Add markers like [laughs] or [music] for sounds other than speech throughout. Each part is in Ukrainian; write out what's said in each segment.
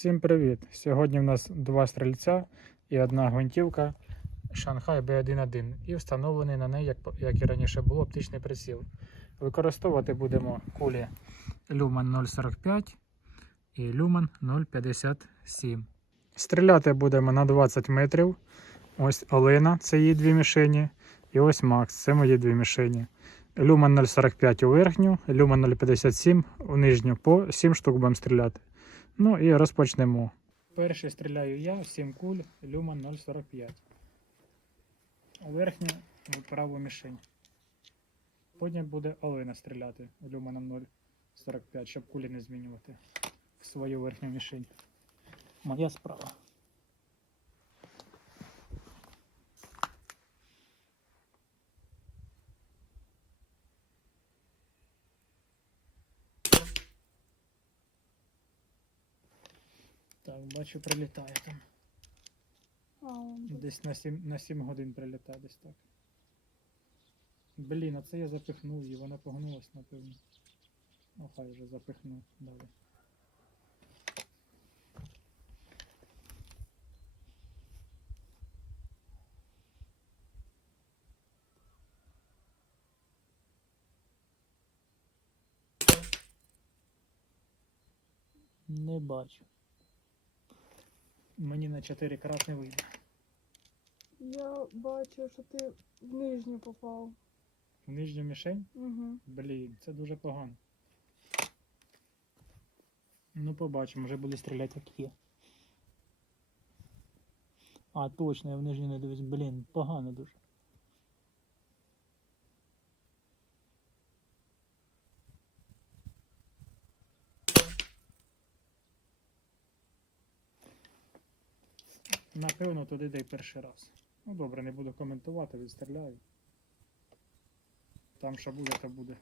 Всім привіт! Сьогодні в нас два стрільця і одна гвинтівка Шанхай B11 і встановлений на неї, як, і раніше було, оптичний приціл. Використовувати будемо кулі Lumen 045 і Lumen 057. Стріляти будемо на 20 метрів. Ось Олена, це її дві мішені. І ось Макс, це мої дві мішені. Lumen 045 у верхню, Lumen 057 у нижню. По 7 штук будемо стріляти. Ну і розпочнемо. Перший стріляю я, 7 куль, Люман 045. У верхню праву мішень. Потім буде Олена стріляти Люманом 045, щоб кулі не змінювати в свою верхню мішень. Моя справа. Бачу, прилітає там. А. Десь на 7, на 7 годин прилітає десь так. Блін, а це я запихнув її, вона погнулась, напевно. Ну, хай вже запихну далі. Не бачу. Мені на 4 крат не вийде. Я бачу, що ти в нижню попав. В нижню мішень? Угу. Блін, це дуже погано. Ну, побачимо, вже буду стріляти як є. А, точно, я в нижню не дивлюсь. Блін, погано дуже. Напевно, туди де й перший раз. Ну добре, не буду коментувати, відстріляю. Там що буде, то буде.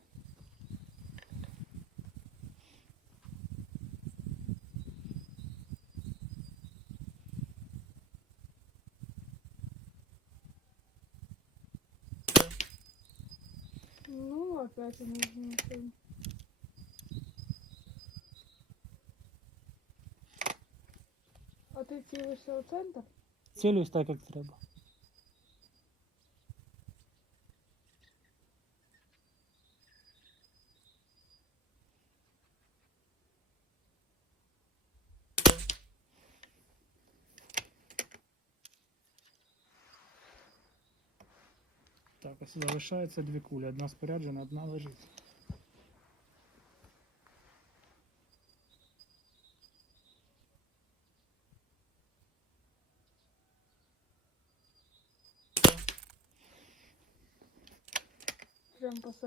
Ну, опять в нижню. А ти цілишся у центр? Цілюсь так, як треба. Так, ось залишається дві кулі. Одна споряджена, одна лежить.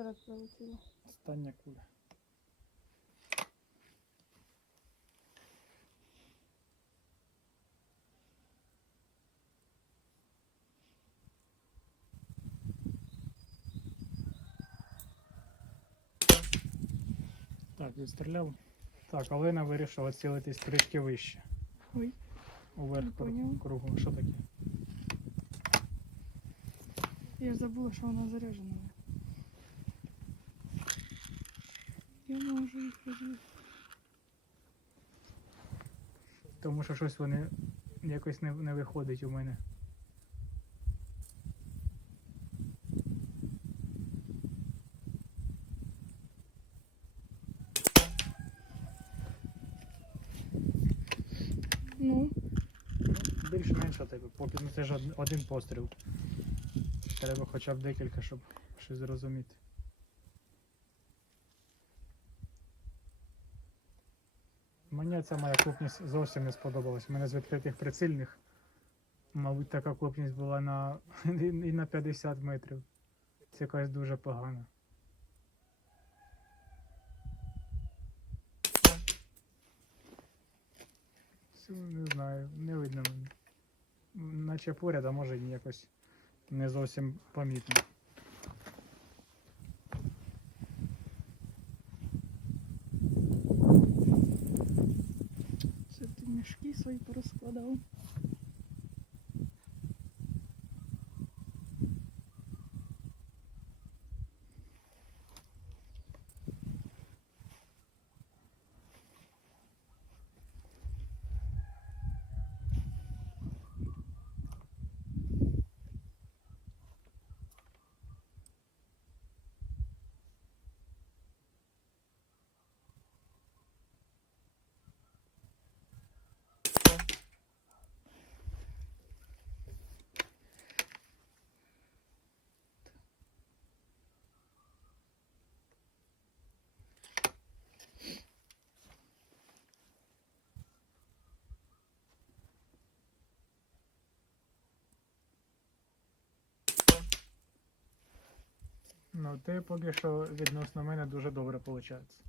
Прям посеред. Остання куля. Так, відстріляв. Так, Олена вирішила цілитись трішки вище. Ой. Уверх кругу. Що таке? Я забула, що вона заряджена. Я можу їх розбити. Тому що щось вони якось не, не виходить у мене. Ну, Ну, більш-менш тебе, поки ну, це ж один постріл. Треба хоча б декілька, щоб щось зрозуміти. Мені ця моя крупність зовсім не сподобалась. У мене з відкритих прицільних, мабуть, така крупність була на [laughs] і на 50 метрів. Це якась дуже погана. Не знаю, не видно мені. Наче поряд, а може якось не зовсім помітно. це ти мішки свої Ну, ти поки що відносно мене дуже добре виходить.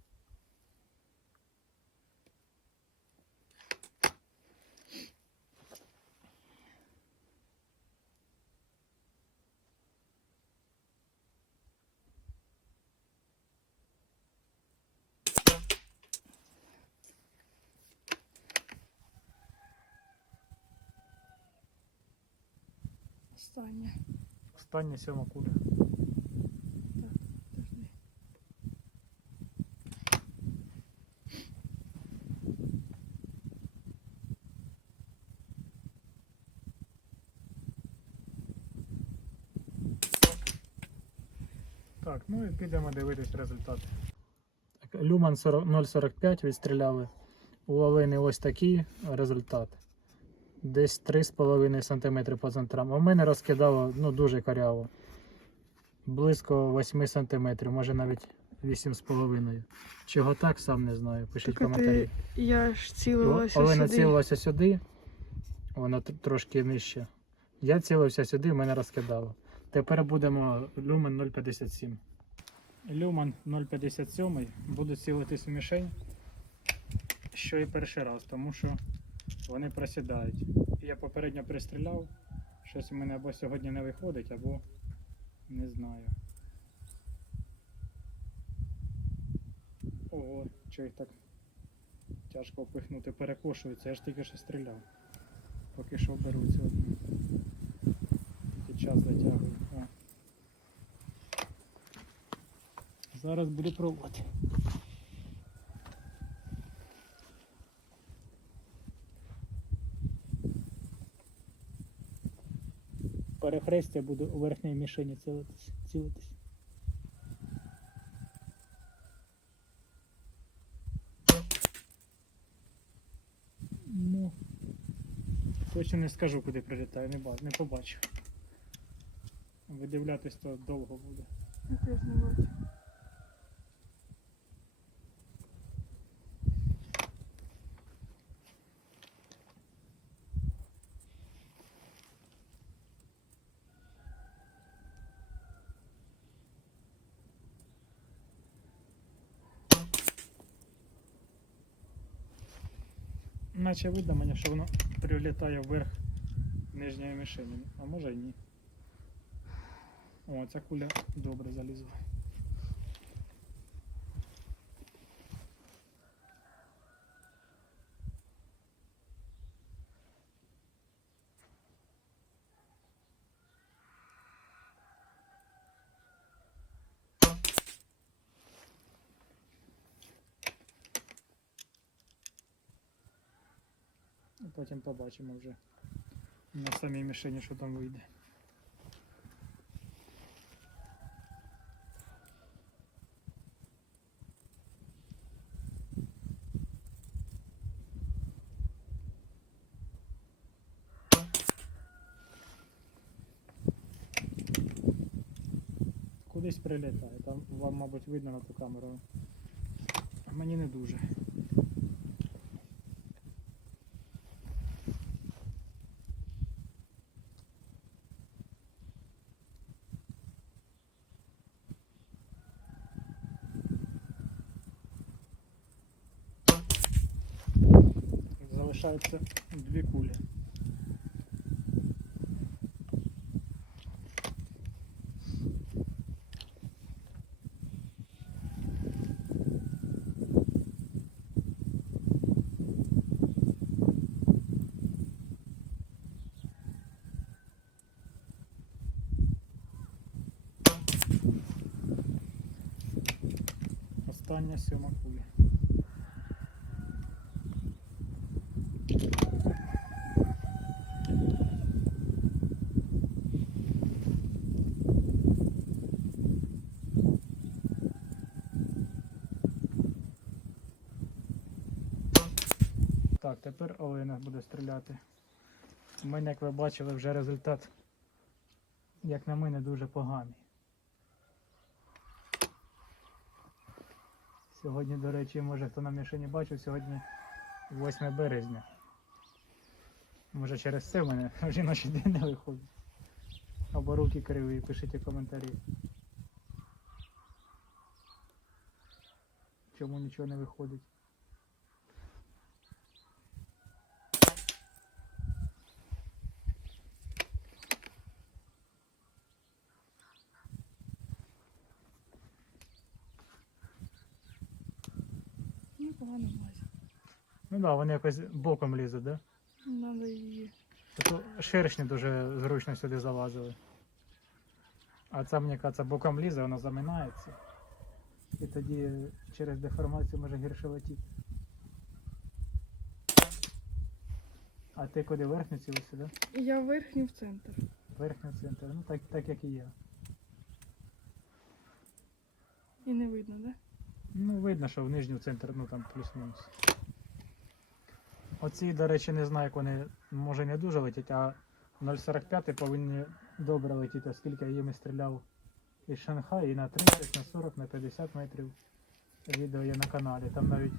Остання. Остання сьома куля. Так, ну і підемо дивитись результати. Люман 0,45 відстріляли. У Олени ось такий результат. Десь 3,5 см по центрам. А в мене розкидало ну, дуже коряво. Близько 8 см, може навіть 8,5. Чого так, сам не знаю. Пишіть Так коментарі. ти, я ж цілилася Олена сюди. цілилася сюди, вона трошки нижче. Я цілився сюди, мене розкидало. Тепер будемо люмен 0,57. Люман 0,57 буду цілитись в мішень, що і перший раз, тому що вони просідають. Я попередньо пристріляв, щось у мене або сьогодні не виходить, або не знаю. Ого, що їх так тяжко впихнути, перекошується, я ж тільки що стріляв. Поки що беру. Під час затягую. О. Зараз буду пробувати. Перехрестя буду у верхній мішені цілитись. цілитись. Ну, точно не скажу, куди прилітаю, не побачу. Видивлятись то довго буде. Я теж не бачу. Наче видно мені, що воно прилітає вверх нижньої мішені, а може і ні. О, ця куля добре залізла. Потім побачимо вже на самій мішені, що там вийде. Кудись прилітає, там вам, мабуть, видно на ту камеру. Мені не дуже. Залишається дві кулі. Сьома куля. Так, тепер Олена буде стріляти. У мене, як ви бачили, вже результат, як на мене, дуже поганий. Сьогодні, до речі, може хто нам ще не бачив, сьогодні 8 березня. Може через це в мене [laughs] жіночі день не виходить. Або руки криві, пишіть коментарі. Чому нічого не виходить. Погано влазить. Ну так, да, вони якось боком лізуть, да? Надо її. Тобто шершні дуже зручно сюди залазили. А ця, мені кажеться, боком лізе, вона заминається. І тоді через деформацію може гірше летіти. А ти куди верхню цілу сюди? Я верхню в центр. Верхню центр. Ну так, так як і я. І не видно, да? Ну, видно, що в нижню центр, ну там плюс-мінус. Оці, до речі, не знаю, як вони може не дуже летять, а 0,45 повинні добре летіти, оскільки я їми стріляв із Шанхаю і на 30, на 40, на 50 метрів. Відео є на каналі. Там навіть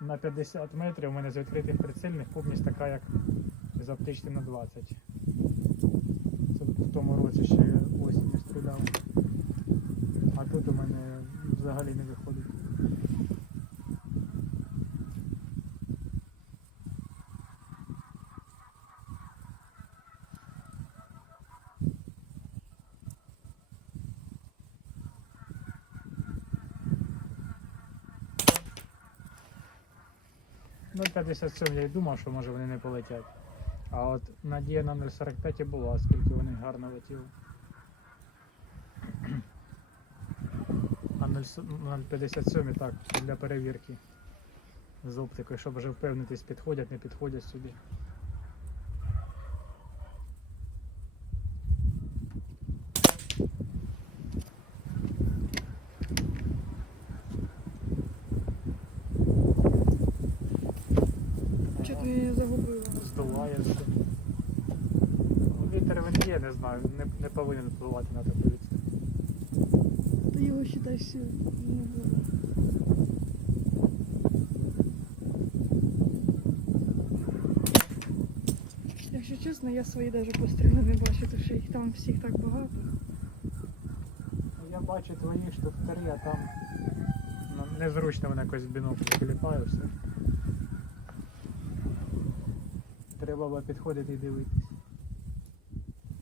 на 50 метрів у мене з відкритих прицільних повністю така, як з оптичним на 20. Це в тому році ще осінню стріляв. А тут у мене взагалі не виходить. Ну, 57 я й думав, що може вони не полетять. А от надія на 0,45 і була, оскільки вони гарно летіли. 0,57 так, для перевірки з оптикою, щоб вже впевнитись, підходять, не підходять сюди. Чого ти загубила? Здуває. Вітер він є, не знаю, не, не повинен впливати на таку Та його ще не було. Якщо чесно, я свої навіть постріли не бачу, тому що їх там всіх так багато. Ну, Я бачу твої штук три, а там ну, незручно вони якось бінокль кліпаю все. Треба було підходити і дивитись.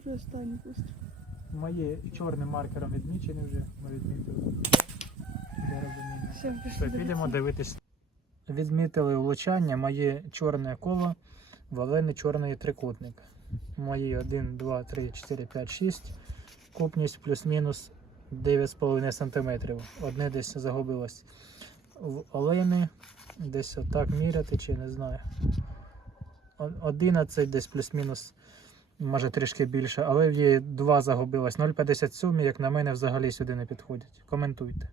Це останній постріл. Мої чорним маркером відмічені вже, ми відмітили. Де розуміння. Все, пішли підемо дивитись. Відмітили влучання, моє чорне коло, валени чорний трикутник. Мої 1, 2, 3, 4, 5, 6. Купність плюс-мінус 9,5 см. Одне десь загубилось. В олени десь отак міряти, чи не знаю. О- 11 десь плюс-мінус, може трішки більше, але в її 2 загубилось. 0,57, як на мене, взагалі сюди не підходять. Коментуйте.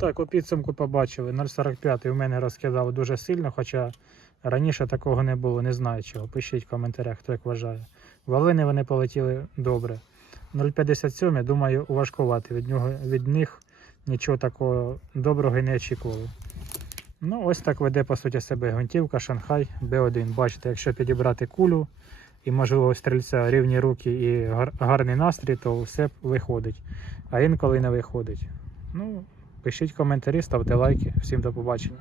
Так, у підсумку побачили. 0,45 у мене розкидав дуже сильно, хоча раніше такого не було, не знаю чого. Пишіть в коментарях, хто як вважає. Валини вони полетіли добре. 0,57, думаю, важкувати. Від, нього, від них нічого такого доброго і не очікували. Ну, ось так веде, по суті, себе гвинтівка Шанхай B1. Бачите, якщо підібрати кулю і, можливо, стрільця рівні руки і гар- гарний настрій, то все виходить. А інколи не виходить. Ну, Пишіть коментарі, ставте лайки. Всім до побачення.